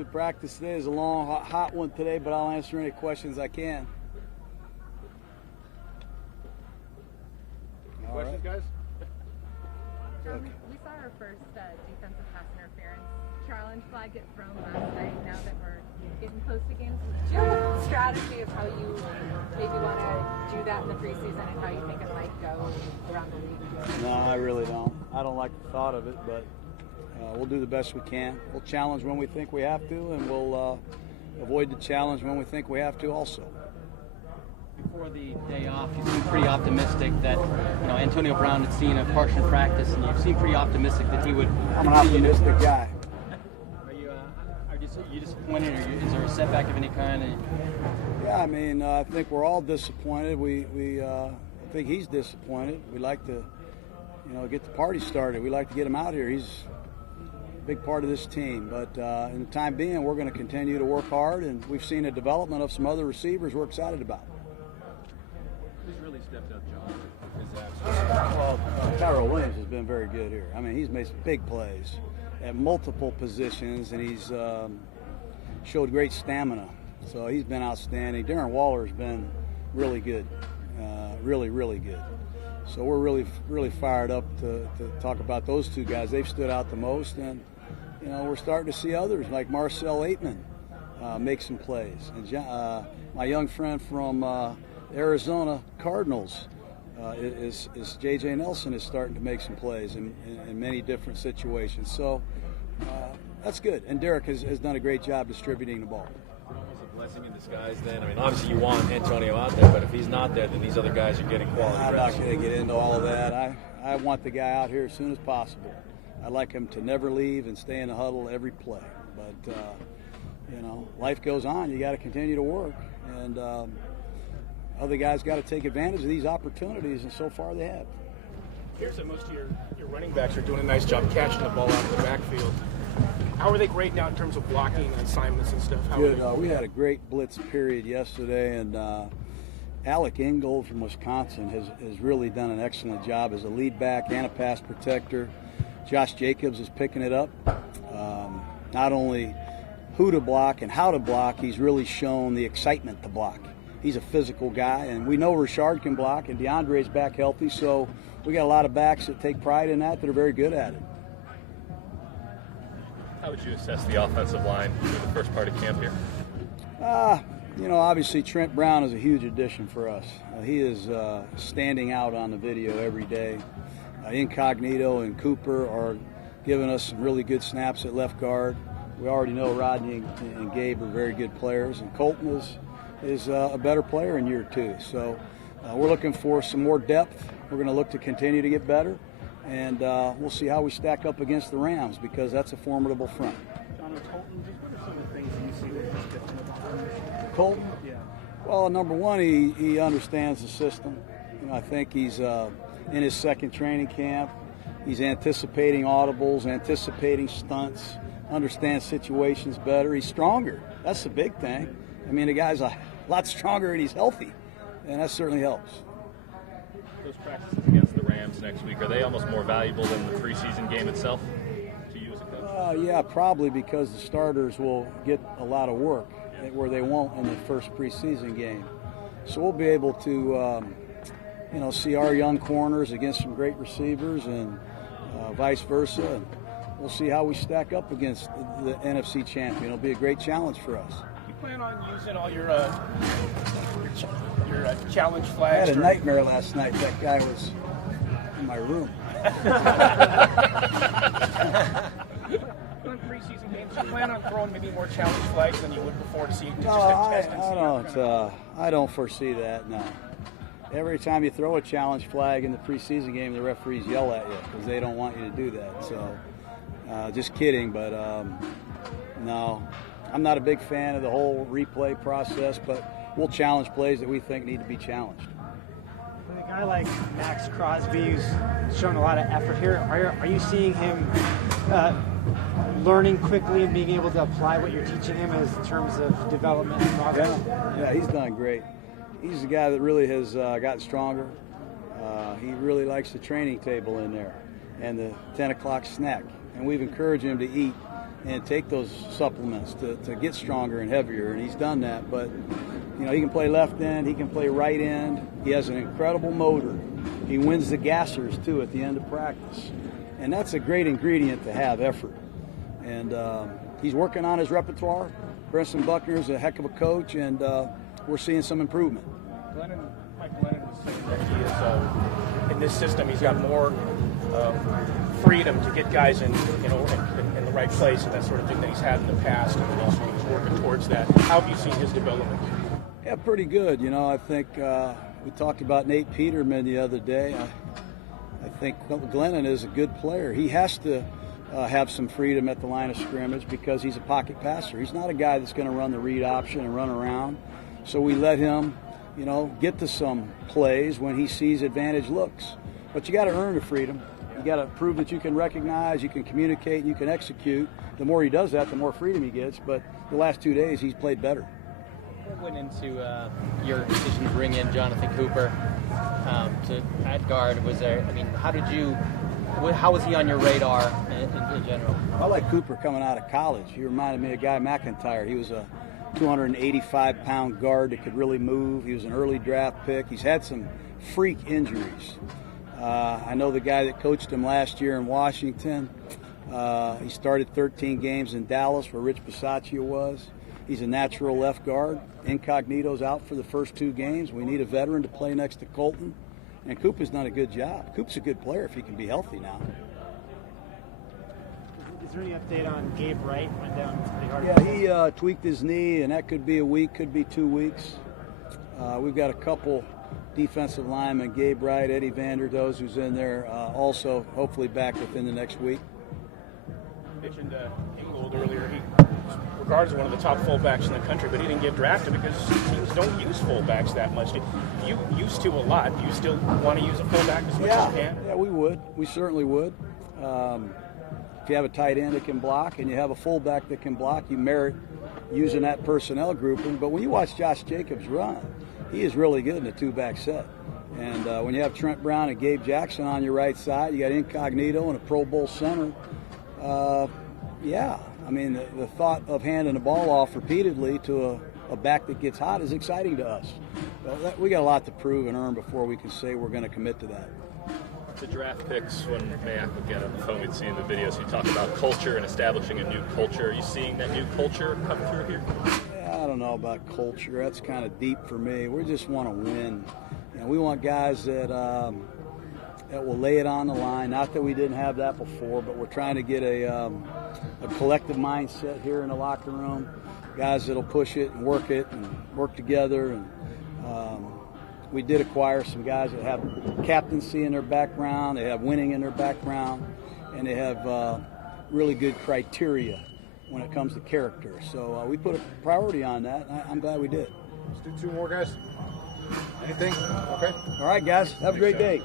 Good practice today. It's a long, hot one today, but I'll answer any questions I can. Questions, guys? Jon, we saw our first defensive pass interference challenge flag get thrown last night. Now that we're getting close to games, do you have a strategy of how you maybe want to do that in the preseason and how you think it might go around the league? No, I really don't. I don't like the thought of it, but we'll do the best we can. We'll challenge when we think we have to, and we'll avoid the challenge when we think we have to also. Before the day off, you seemed pretty optimistic that Antonio Brown had seen a partial practice, and you seemed pretty optimistic that he would. I'm an optimistic guy. Are you disappointed, or is there a setback of any kind? Yeah, I mean, I think we're all disappointed. I think he's disappointed. We like to, get the party started. We like to get him out here. He's a big part of this team. But in the time being, we're going to continue to work hard, and we've seen a development of some other receivers we're excited about. Who's really stepped up, Jon? Well, Tyrell Williams has been very good here. I mean, he's made some big plays at multiple positions, and he's showed great stamina. So he's been outstanding. Darren Waller's been really good, really, really good. So we're really, really fired up to talk about those two guys. They've stood out the most, and we're starting to see others like Marcel Aitman make some plays. And my young friend from Arizona Cardinals is J.J. Nelson is starting to make some plays in many different situations. So that's good. And Derek has done a great job distributing the ball. Almost a blessing in disguise then. I mean, obviously you want Antonio out there, but if he's not there, then these other guys are getting quality I'm reps. not going to get into all of that. I want the guy out here as soon as possible. I'd like him to never leave and stay in the huddle every play. But, life goes on. You got to continue to work. And other guys got to take advantage of these opportunities, and so far they have. Here's that most of your running backs are doing a nice job catching the ball out of the backfield. How are they great now in terms of blocking and assignments and stuff? Good. We had a great blitz period yesterday, and Alec Ingold from Wisconsin has really done an excellent job as a lead back and a pass protector. Josh Jacobs is picking it up. Not only who to block and how to block, he's really shown the excitement to block. He's a physical guy, and we know Richard can block, and DeAndre's back healthy, so we got a lot of backs that take pride in that are very good at it. How would you assess the offensive line for the first part of camp here? Obviously Trent Brown is a huge addition for us. He is standing out on the video every day. Incognito and Cooper are giving us some really good snaps at left guard. We already know Rodney and Gabe are very good players, and Colton is a better player in year two. So we're looking for some more depth. We're going to look to continue to get better, and we'll see how we stack up against the Rams, because that's a formidable front. Jon, with Colton, just what are some of the things that you see that is different about him? Colton? Yeah. Well, number one, he understands the system. I think he's in his second training camp. He's anticipating audibles, anticipating stunts, understands situations better. He's stronger. That's the big thing. I mean, the guy's a lot stronger and he's healthy, and that certainly helps. Those practices against the Rams next week, are they almost more valuable than the preseason game itself to you as a coach? Yeah, probably, because the starters will get a lot of work where they won't in the first preseason game. So we'll be able to, see our young corners against some great receivers, and vice versa. And we'll see how we stack up against the NFC champion. It'll be a great challenge for us. You plan on using all your challenge flags? I had a nightmare last night. That guy was in my room. During preseason games, you plan on throwing maybe more challenge flags than you would before to see? No, I don't foresee that. No. Every time you throw a challenge flag in the preseason game, the referees yell at you because they don't want you to do that. So, just kidding. But no, I'm not a big fan of the whole replay process. But we'll challenge plays that we think need to be challenged. With a guy like Max Crosby, who's shown a lot of effort here, are you seeing him learning quickly and being able to apply what you're teaching him in terms of development and progress? Yeah, he's done great. He's the guy that really has gotten stronger. He really likes the training table in there and the 10 o'clock snack. And we've encouraged him to eat and take those supplements to get stronger and heavier, and he's done that. But, you know, he can play left end, he can play right end. He has an incredible motor. He wins the gassers, too, at the end of practice. And that's a great ingredient to have, effort. And he's working on his repertoire. Preston Buckner's a heck of a coach, and we're seeing some improvement. Mike Glennon was saying that he is, in this system, he's got more freedom to get guys in the right place and that sort of thing that he's had in the past, and also he's working towards that. How have you seen his development? Yeah, pretty good. You know, I think we talked about Nate Peterman the other day. I think Glennon is a good player. He has to have some freedom at the line of scrimmage because he's a pocket passer. He's not a guy that's going to run the read option and run around. So we let him, you know, get to some plays when he sees advantage looks. But you got to earn the freedom. You got to prove that you can recognize, you can communicate, you can execute. The more he does that, the more freedom he gets. But the last 2 days, he's played better. What went into your decision to bring in Jonathan Cooper to at guard? Was there? I mean, how was he on your radar in general? I like Cooper coming out of college. He reminded me of Guy McIntyre. He was a 285-pound guard that could really move. He was an early draft pick. He's had some freak injuries. I know the guy that coached him last year in Washington. He started 13 games in Dallas where Rich Bisaccia was. He's a natural left guard. Incognito's out for the first 2 games. We need a veteran to play next to Colton. And Coop has done a good job. Coop's a good player if he can be healthy now. Is there any update on Gabe Wright? Went down pretty hard. Yeah, he tweaked his knee, and that could be a week, could be 2 weeks. We've got a couple defensive linemen, Gabe Wright, Eddie Vanderdoes, who's in there, also hopefully back within the next week. Mentioned Ingold earlier. He regarded as one of the top fullbacks in the country, but he didn't get drafted because teams don't use fullbacks that much. You used to a lot. Do you still want to use a fullback as much as you can? Yeah, we would. We certainly would. If you have a tight end that can block and you have a fullback that can block, you merit using that personnel grouping. But when you watch Josh Jacobs run, he is really good in a 2-back set. And when you have Trent Brown and Gabe Jackson on your right side, you got Incognito and a Pro Bowl center. I mean, the thought of handing the ball off repeatedly to a back that gets hot is exciting to us. But we got a lot to prove and earn before we can say we're going to commit to that. The draft picks, when Mayak would get on the phone, we'd see in the videos, he talked about culture and establishing a new culture. Are you seeing that new culture come through here? Yeah, I don't know about culture. That's kind of deep for me. We just want to win. You know, we want guys that will lay it on the line. Not that we didn't have that before, but we're trying to get a collective mindset here in the locker room. Guys that'll push it and work together. And we did acquire some guys that have captaincy in their background, they have winning in their background, and they have really good criteria when it comes to character. So we put a priority on that, and I'm glad we did. Let's do 2 more, guys. Anything? Okay. All right, guys. Have a great day.